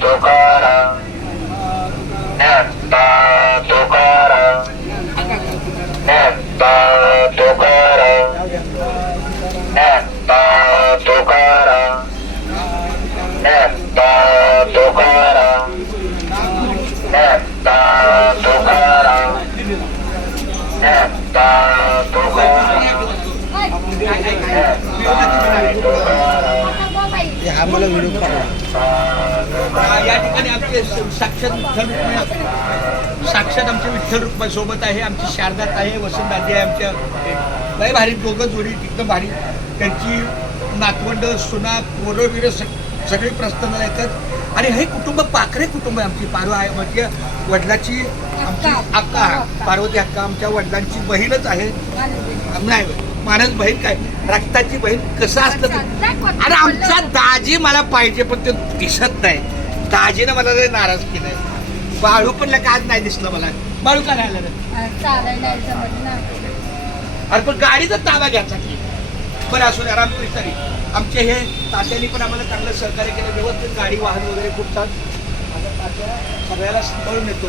तुकाराम ज्ञाता तुकाराम ज्ञाता तुकाराम ज्ञाता तुकाराम ज्ञाता तुकाराम ज्ञाता तुकाराम ज्ञाता तुकाराम हा मला व्हिडिओ या ठिकाणी आमचे साक्षात आमचे विठ्ठल रुक्माई सोबत आहे, आमची शारदात आहे, वसंत दादी आहे, आमच्या लय भारी दोघं जोडी एकदम भारी. त्यांची नातवंड सुना पोरं बिरं सगळे प्रस्थानाला येतात आणि हे कुटुंब पाखरे कुटुंब आहे. आमची पारवा आहे म्हणजे वडिलाची आमची अक्का पार्वती अक्का आमच्या वडिलांची बहीणच आहे. नाही मानस बहीण काय रक्ताची बहीण कसं असलं आणि आमचा दाजी मला पाहिजे पण ते दिसत नाही. दाजीनं मला लय नाराज केलंय. बाळू पण आज नाही दिसलं मला. बाळू का नाही आलं अरे पण गाडीचा ताबा घ्यायचा की बरं असू द्या. रामकृष्ण आमचे हे तात्यांनी पण आम्हाला चांगलं सहकार्य केलं. व्यवस्थित गाडी वाहन वगैरे खूप छान माझ्या तात्या सगळ्याला सांभाळून येतो.